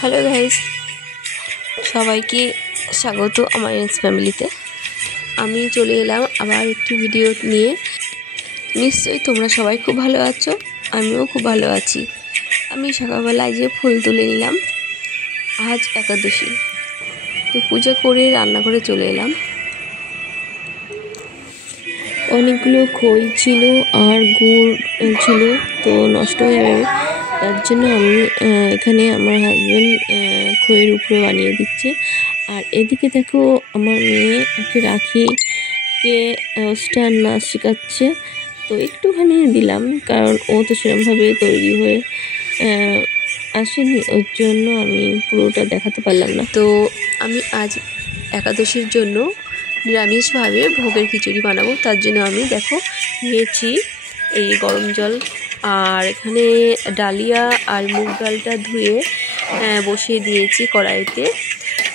Hello guys, সবাইকে স্বাগত আমার এস ফ্যামিলিতে। আমি চলে এলাম আবার একটি ভিডিও নিয়ে। নিশ্চয়ই তোমরা সবাই খুব ভালো আছো, আমিও খুব ভালো আছি। আমি সকালবেলায় যে ফুল তুলে নিলাম, আজ একাদশী, তো পূজা করে রান্নাঘরে চলে এলাম। অনেকগুলো খই ছিল আর গুড় ছিল, তো নষ্ট হয়ে যাবে, তার জন্য আমি এখানে আমার হাজব্যান্ড খইয়ের উপরে বানিয়ে দিচ্ছে। আর এদিকে দেখো আমার মেয়ে ওকে রাখিকে স্টার নাচ শেখাচ্ছে, তো একটুখানি দিলাম, কারণ ও তো সেরকমভাবে তৈরি হয়ে আসেনি, ওর জন্য আমি পুরোটা দেখাতে পারলাম না। তো আমি আজ একাদশীর জন্য নিরামিষভাবে ভোগের খিচুড়ি বানাবো। তার জন্য আমি দেখো নিয়েছি এই গরম জল, আর এখানে ডালিয়া আর মুগ ডালটা ধুয়ে বসিয়ে দিয়েছি কড়াইতে।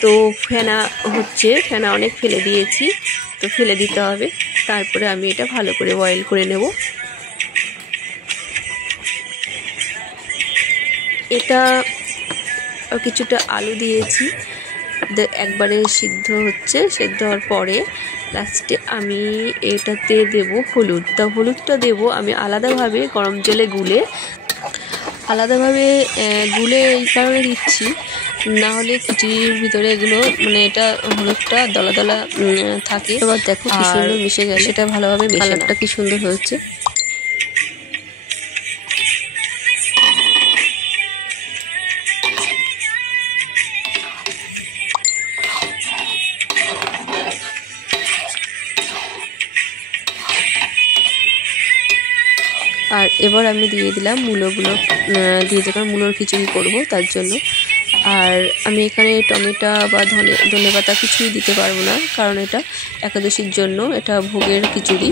তো ফেনা হচ্ছে, ফেনা অনেক ফেলে দিয়েছি, তো ফেলে দিতে হবে। তারপরে আমি এটা ভালো করে বয়েল করে নেব। এটা কিছুটা আলু দিয়েছি, একবারে সিদ্ধ হচ্ছে। সিদ্ধ হওয়ার পরে লাস্টে আমি এটাতে দেব হলুদ। তা হলুদটা দেব আমি আলাদাভাবে গরম জলে গুলে, এই কারণে দিচ্ছি, না হলে খিচুড়ির ভিতরে এগুলো মানে এটা হলুদটা দলা দলা থাকে। এবার দেখো কি সুন্দর মিশে গেছে, সেটা ভালোভাবে কালারটা কি সুন্দর হয়েছে। আর এবার আমি দিয়ে দিলাম মূলোগুলো, দিয়ে দিলাম মূলোর খিচুড়ি করব তার জন্য। আর আমি এখানে টমেটো বা ধনে পাতা কিছুই দিতে পারবো না, কারণ এটা একাদশীর জন্য, এটা ভোগের খিচুড়ি।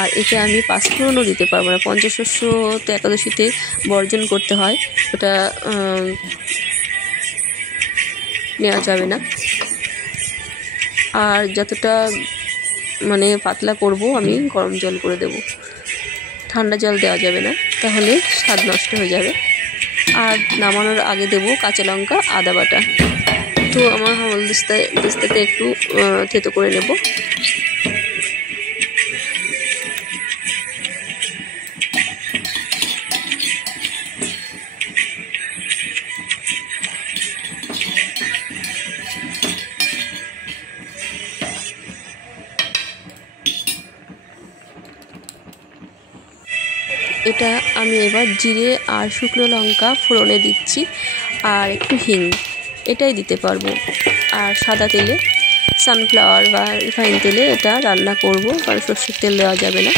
আর এতে আমি পাঁচফোড়নও দিতে পারবো না, পঞ্চশস্য তো একাদশীতে বর্জন করতে হয়, ওটা নেওয়া যাবে না। আর যতটা মানে পাতলা করব আমি গরম জল করে দেব, ঠান্ডা জল দেওয়া যাবে না, তাহলে স্বাদ নষ্ট হয়ে যাবে। আর নামানোর আগে দেব কাঁচা লঙ্কা, আদা বাটা। তো আমার দিস্তাতে একটু থেতো করে নেব। এটা আমি এবার জিরে আর শুকনো লঙ্কা ফোড়নে দিচ্ছি, আর একটু হিং, এটাই দিতে পারবো। আর সাদা তেলে, সানফ্লাওয়ার বা রিফাইন তেলে এটা রান্না করব, কারণ সর্ষের তেল দেওয়া যাবে না,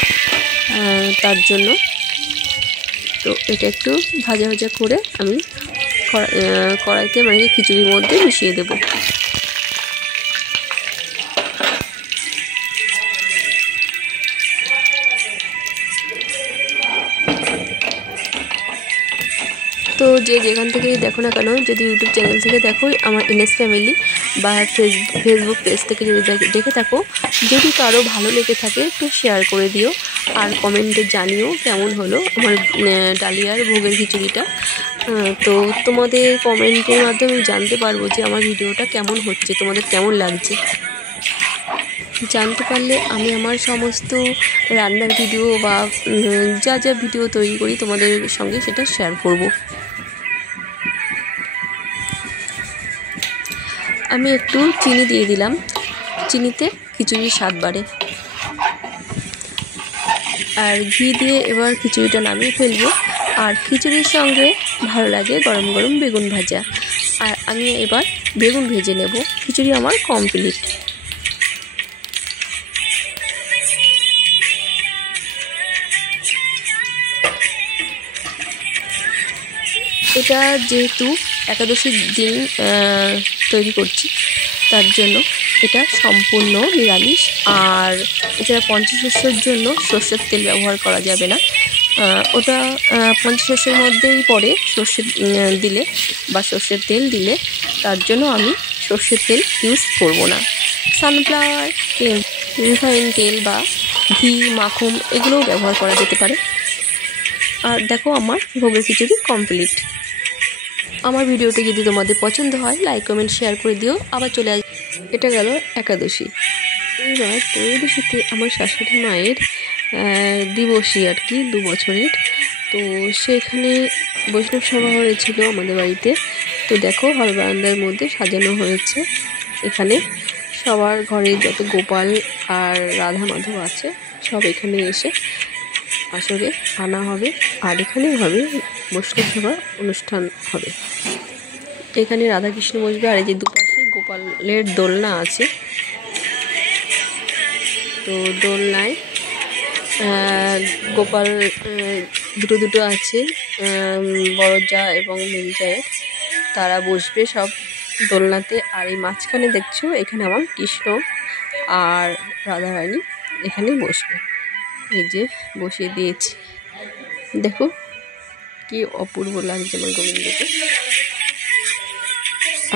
তার জন্য। তো এটা একটু ভাজা ভাজা করে আমি কড়াইতে মানে খিচুড়ির মধ্যে মিশিয়ে দেবো। তো যেখান থেকে দেখো না কেন, যদি ইউটিউব চ্যানেল থেকে দেখো আমার এনএস ফ্যামিলি, বা ফেসবুক পেজ থেকে যদি দেখে থাকো, যদি কারো ভালো লেগে থাকে একটু শেয়ার করে দিও, আর কমেন্টে জানিও কেমন হলো আমার ডালিয়ার ভোগের খিচুড়িটা। তো তোমাদের কমেন্টের মাধ্যমে জানতে পারবো যে আমার ভিডিওটা কেমন হচ্ছে, তোমাদের কেমন লাগছে। জানতে পারলে আমি আমার সমস্ত রান্নার ভিডিও বা যা ভিডিও তৈরি করি তোমাদের সঙ্গে সেটা শেয়ার করব। আমি একটু চিনি দিয়ে দিলাম, চিনিতে খিচুড়ির স্বাদ বাড়ে। আর ঘি দিয়ে এবার খিচুড়িটা নামিয়ে ফেলবো। আর খিচুড়ির সঙ্গে ভালো লাগে গরম গরম বেগুন ভাজা। আর আমি এবার বেগুন ভেজে নেব। খিচুড়ি আমার কমপ্লিট। এটা যেহেতু একাদশীর দিন তৈরি করছি, তার জন্য এটা সম্পূর্ণ নিরামিষ। আর এছাড়া পঞ্চশস্যের জন্য সর্ষের তেল ব্যবহার করা যাবে না, ওটা পঞ্চশস্যের মধ্যেই পড়ে সর্ষে দিলে বা সর্ষের তেল দিলে, তার জন্য আমি সর্ষের তেল ইউজ করব না। সানফ্লাওয়ার তেল, রিফাইন তেল বা ঘি, মাখন এগুলোও ব্যবহার করা যেতে পারে। আর দেখো আমার ভোগের খিচুড়ি কমপ্লিট। আমার ভিডিওটি যদি তোমাদের পছন্দ হয় লাইক কমেন্ট শেয়ার করে দিও। আবার চলে আস, এটা গেল একাদশী। এবার ত্রয়োদশীতে আমার শাশুড়ি মায়ের দিবসী আর কি, 2 বছরের। তো সেখানে বৈষ্ণব সভা হয়েছিল আমাদের বাড়িতে। তো দেখো হল বারান্দার মধ্যে সাজানো হয়েছে। এখানে সবার ঘরে যত গোপাল আর রাধা মাধব আছে সব এখানে এসে আসরে আনা হবে। আর এখানেই হবে বৈষ্ণব সভা অনুষ্ঠান হবে। এখানে রাধাকৃষ্ণ বসবে, আর এই যে দুপাশে গোপালের দোলনা আছে। তো দোলনায় গোপাল দুটো আছে, বড় জা এবং মেজ জায়ের, তারা বসবে সব দোলনাতে। আর এই মাঝখানে দেখছো এখানে আমার কৃষ্ণ আর রাধারানী এখানে বসবে। এই যে বসিয়ে দিয়েছি, দেখো কি অপূর্ব লাগছে আমার গোবিন্দকে।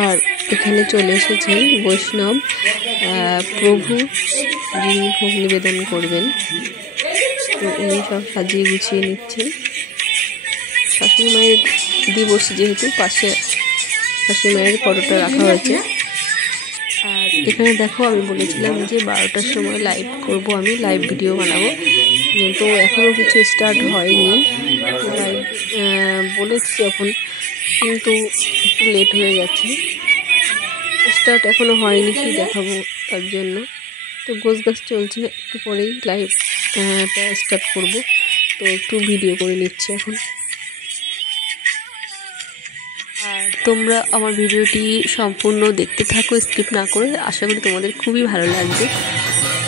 আর এখানে চলে এসেছেন বৈষ্ণব প্রভু, যিনি ভোগ নিবেদন করবেন। তো উনি সব সাজিয়ে গুছিয়ে নিচ্ছেন। শাশুড়ি মায়ের দিবস যেহেতু, পাশে শাশুড়ি মায়ের ফটোটা রাখা হয়েছে। আর এখানে দেখো আমি বলেছিলাম যে 12টার সময় লাইভ করব, আমি লাইভ ভিডিও বানাবো। তো এখনও কিছু স্টার্ট হয়নি, লাইভ বলেছি এখন, কিন্তু একটু লেট হয়ে গেছে, স্টার্ট এখনও হয়নি, কি দেখাবো তার জন্য। তো গোছগাছ চলছে, একটু পরেই লাইভটা স্টার্ট করব। তো একটু ভিডিও করে নিচ্ছি এখন। আর তোমরা আমার ভিডিওটি সম্পূর্ণ দেখতে থাকো, স্কিপ না করে। আশা করি তোমাদের খুবই ভালো লাগবে।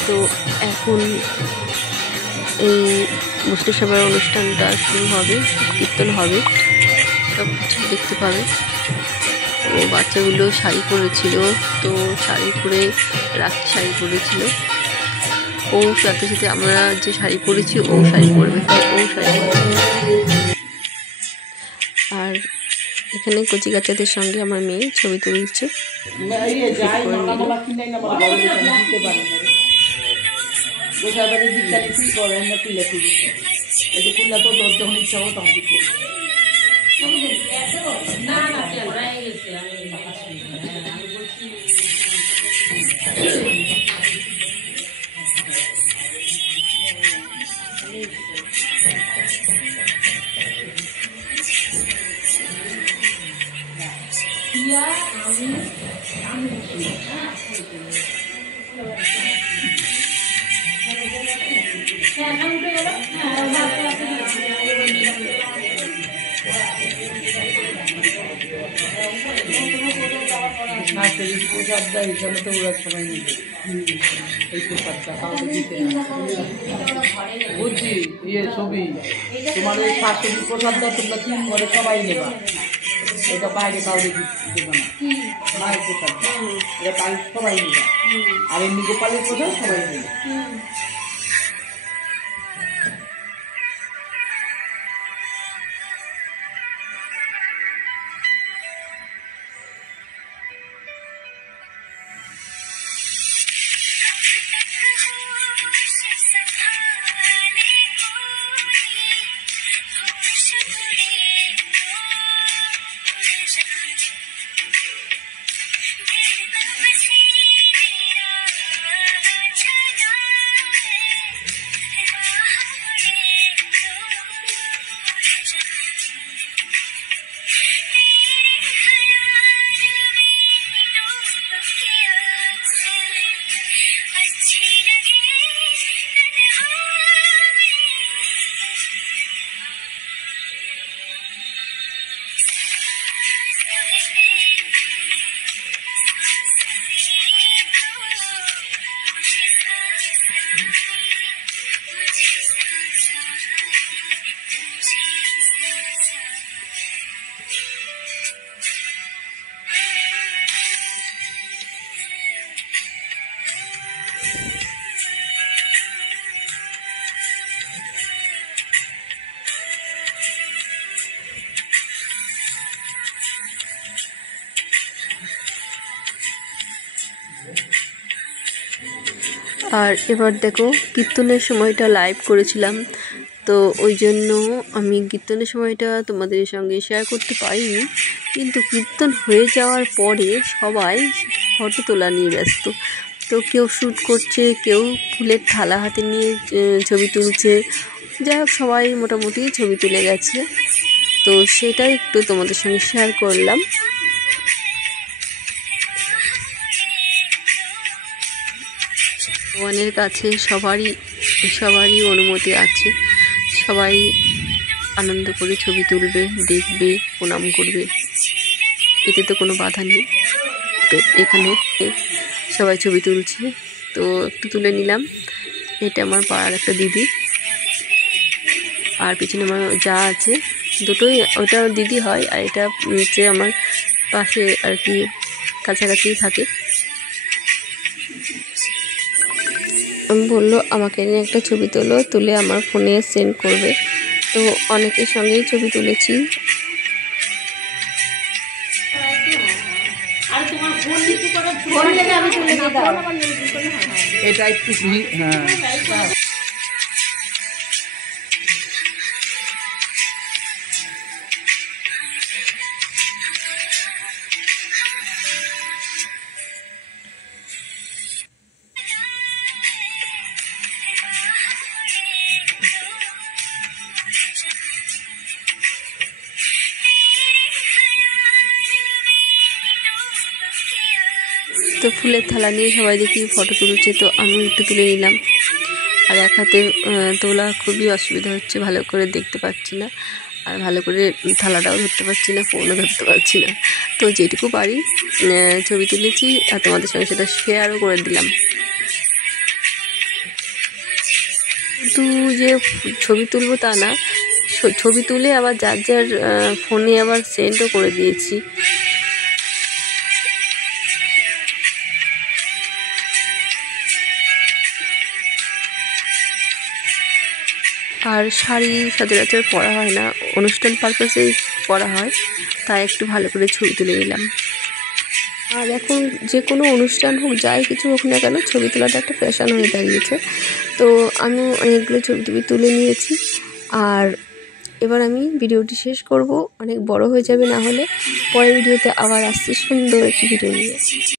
তো এখন এই বৈষ্ণব সভার অনুষ্ঠানটা শুরু হবে, কীর্তন হবে, সব কিছু দেখতে পাবে। তো বাচ্চাগুলো শাড়ি পরেছিল, তো শাড়ি পরে রাখি শাড়ি পরেছিল। ও সাথে সাথে আমরা যে শাড়ি পরেছি ও শাড়ি পরবে, তাই ও শাড়ি পরেছে। আর এখানে কচি কাচাদের সঙ্গে আমার মেয়ে ছবি তুলছে। প্রসাদটা হিসাবে তো ওরা সবাই নিবে, এই প্রসাদটা কাউকে দিতে বুঝছি। ছবি তোমার ওই শাশুড়ি প্রসাদটা তোমরা কি করে সবাই নেবা, এটা বাইরে কাউকে দেবে না। মায়ের প্রসাদটা এটা কাল সবাই নেবা, আর এমনি গোপালের প্রসাদ সবাই নেবে। আর এবার দেখো কীর্তনের সময়টা লাইভ করেছিলাম, তো ওই জন্য আমি কীর্তনের সময়টা তোমাদের সঙ্গে শেয়ার করতে পারিনি। কিন্তু কীর্তন হয়ে যাওয়ার পরে সবাই ফটো তোলা নিয়ে ব্যস্ত। তো কেউ শ্যুট করছে, কেউ ফুলের থালা হাতে নিয়ে ছবি তুলছে। যাই হোক, সবাই মোটামুটি ছবি তুলে গেছে। তো সেটাই একটু তোমাদের সঙ্গে শেয়ার করলাম। ভগবানের কাছে সবারই অনুমতি আছে, সবাই আনন্দ করে ছবি তুলবে, দেখবে, প্রণাম করবে, এতে তো কোনো বাধা নেই। তো এখানে সবাই ছবি তুলছে, তো একটু তুলে নিলাম। এটা আমার পাড়ার একটা দিদি, আর পিছনে আমার যা আছে, দুটোই, ওটা দিদি হয় আর এটা হচ্ছে আমার পাশে আর কি, কাছাকাছি থাকে। আমি বললো আমাকে নিয়ে একটা ছবি তুলে আমার ফোনে সেন্ড করবে। তো অনেকের সঙ্গেই ছবি তুলেছি। এটা একটু হ্যাঁ তো ফুলের থালা নিয়ে সবাই দেখি ফটো তুলছে, তো আমি একটু তুলে নিলাম। আর এক হাতে তোলা খুবই অসুবিধা হচ্ছে, ভালো করে দেখতে পাচ্ছি না, আর ভালো করে থালাটাও ধরতে পারছি না, ফোনও ধরতে পারছি না। তো যেটুকু পারি ছবি তুলেছি, আর তোমাদের সঙ্গে সেটা শেয়ারও করে দিলাম। কিন্তু যে ছবি তুলবো তা না, ছবি তুলে আবার যার ফোনে আবার সেন্ডও করে দিয়েছি। আর শাড়ি সচরাচর পরা হয় না, অনুষ্ঠান পারপাসেই পরা হয়, তাই একটু ভালো করে ছবি তুলে নিলাম। আর এখন যে কোনো অনুষ্ঠান হোক, যাই কিছু হোক না কেন, ছবি তোলাটা একটা ফ্যাশন হয়ে দাঁড়িয়েছে। তো আমি অনেকগুলো ছবি তুলে নিয়েছি। আর এবার আমি ভিডিওটি শেষ করব, অনেক বড় হয়ে যাবে না হলে। পরের ভিডিওতে আবার আসছি সুন্দর একটি ভিডিও নিয়ে।